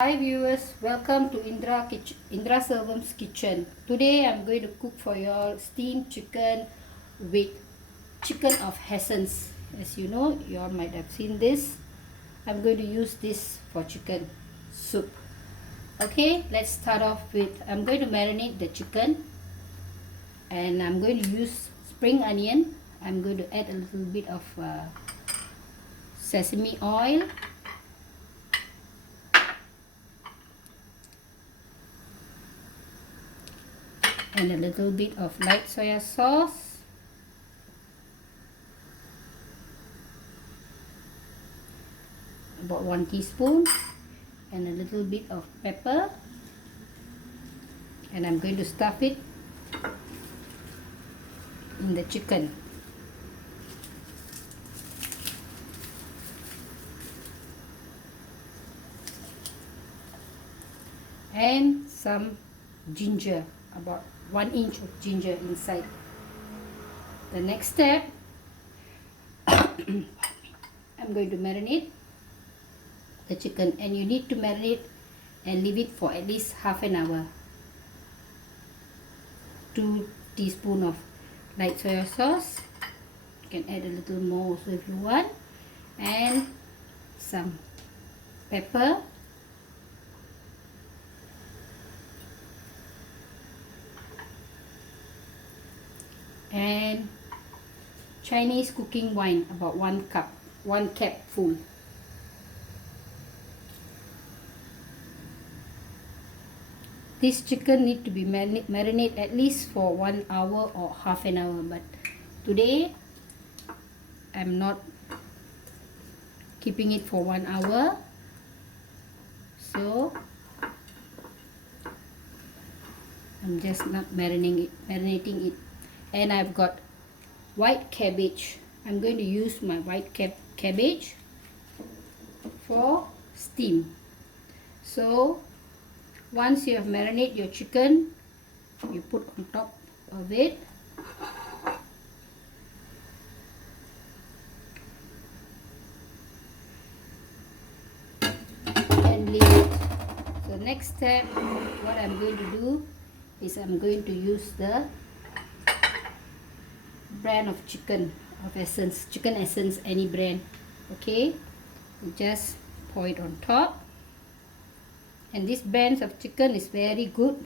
Hi viewers, welcome to Indra Selvam's kitchen. Today I'm going to cook for you all steamed chicken with chicken of essence. As you know, you all might have seen this. I'm going to use this for chicken soup. Okay, let's start off with, I'm going to marinate the chicken and I'm going to use spring onion. I'm going to add a little bit of sesame oil. And a little bit of light soya sauce, about 1 teaspoon, and a little bit of pepper, and I'm going to stuff it in the chicken. And some ginger, about 1 inch of ginger inside. The next step, I'm going to marinate the chicken, and you need to marinate and leave it for at least half an hour. 2 teaspoons of light soya sauce. You can add a little more also if you want, and some pepper, and Chinese cooking wine, about 1 cap full. This chicken need to be marinate at least for 1 hour or half an hour, but today I'm not keeping it for 1 hour, so I'm just not marinating it. And I've got white cabbage. I'm going to use my white cabbage for steam. So once you have marinated your chicken, you put on top of it and leave it. So next step, what I'm going to do is I'm going to use the brand of chicken of essence, chicken essence, any brand. Okay, you just pour it on top. And this brand of chicken is very good.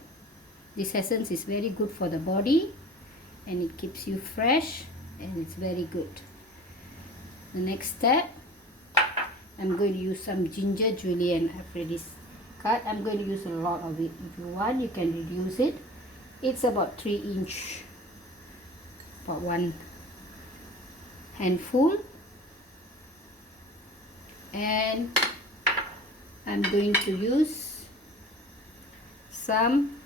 This essence is very good for the body, and it keeps you fresh, and it's very good. The next step, I'm going to use some ginger julienne. I've already cut. I'm going to use a lot of it. If you want, you can reduce it. It's about 3 inch, about 1 handful. And I'm going to use some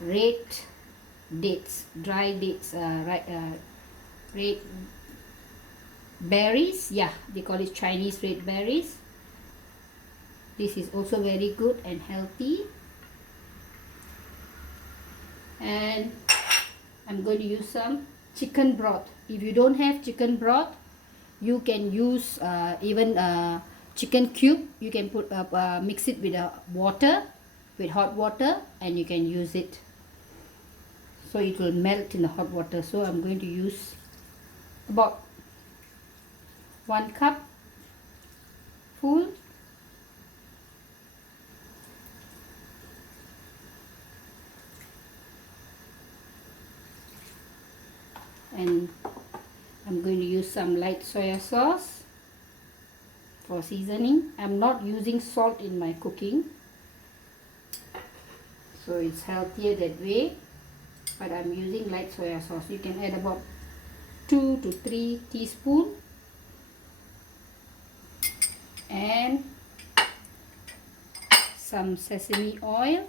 red dates, dry dates, red berries. Yeah, they call it Chinese red berries. This is also very good and healthy. And I'm going to use some chicken broth. If you don't have chicken broth, you can use even chicken cube. You can put mix it with water, with hot water, and you can use it. So it will melt in the hot water. So I'm going to use about 1 cup full. And I'm going to use some light soya sauce for seasoning. I'm not using salt in my cooking, so it's healthier that way, but I'm using light soya sauce. You can add about 2 to 3 teaspoons. And some sesame oil,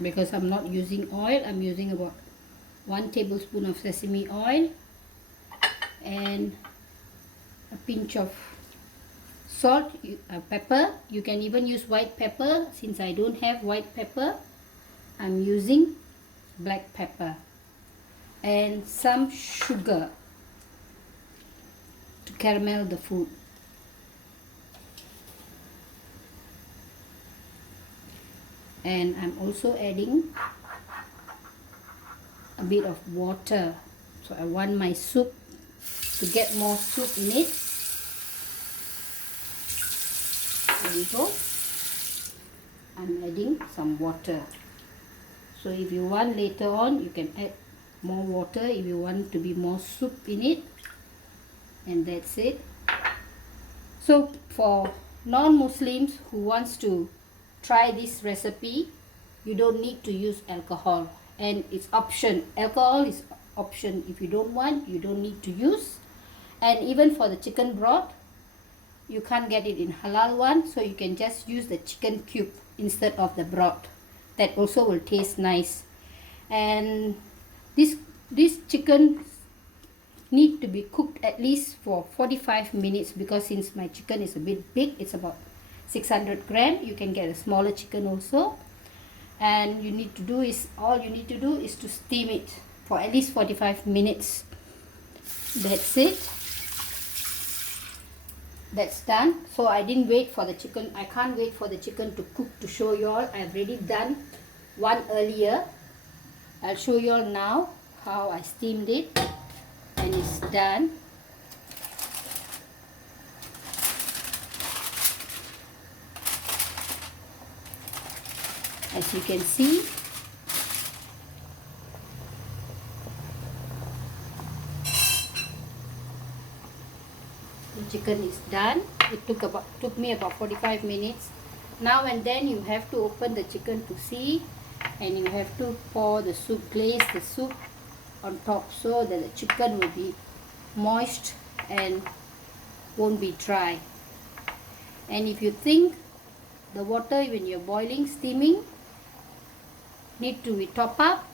because I'm not using oil, I'm using about 1 tablespoon of sesame oil, and a pinch of salt, pepper. You can even use white pepper. Since I don't have white pepper, I'm using black pepper. and some sugar to caramel the food. And I'm also adding a bit of water. So I want my soup to get more soup in it. There we go. I'm adding some water. So if you want later on, you can add more water if you want to be more soup in it. And that's it. So for non-Muslims who wants to try this recipe, you don't need to use alcohol, and it's option. Alcohol is option. If you don't want, you don't need to use. And even for the chicken broth, you can't get it in halal one, so you can just use the chicken cube instead of the broth. That also will taste nice. And this chicken need to be cooked at least for 45 minutes, because since my chicken is a bit big, it's about 600 grams. You can get a smaller chicken also. And all you need to do is to steam it for at least 45 minutes. That's it. That's done. So I didn't wait for the chicken. I can't wait for the chicken to cook to show you all. I've already done one earlier. I'll show you all now how I steamed it, and it's done. As you can see, the chicken is done. It took me about 45 minutes. Now and then you have to open the chicken to see, and you have to pour the soup, glaze the soup on top, so that the chicken will be moist and won't be dry. And if you think the water when you're boiling, steaming, need to be top up,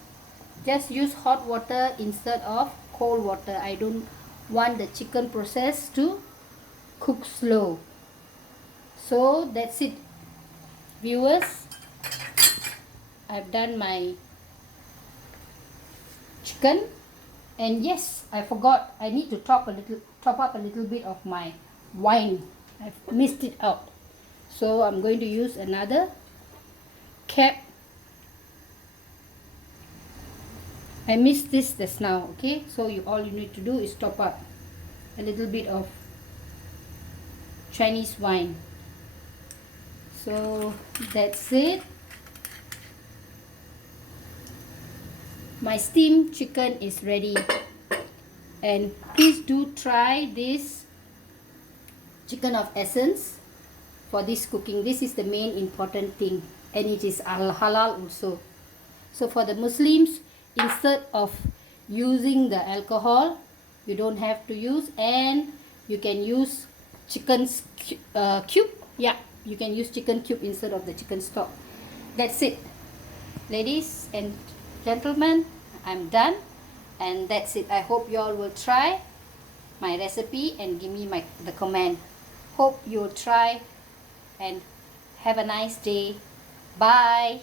just use hot water instead of cold water. I don't want the chicken process to cook slow. So that's it, viewers. I've done my chicken, and yes, I forgot, I need to top up a little bit of my wine. I've missed it out, so I'm going to use another cap. I missed this just now. Okay, so all you need to do is top up a little bit of Chinese wine. So that's it. My steamed chicken is ready, and please do try this chicken of essence for this cooking. This is the main important thing, and it is halal also. So for the Muslims, instead of using the alcohol, you don't have to use, and you can use chicken's cube. Yeah, you can use chicken cube instead of the chicken stock. That's it, ladies and gentlemen, I'm done, and that's it. I hope you all will try my recipe and give me the comment. Hope you'll try, and have a nice day. Bye.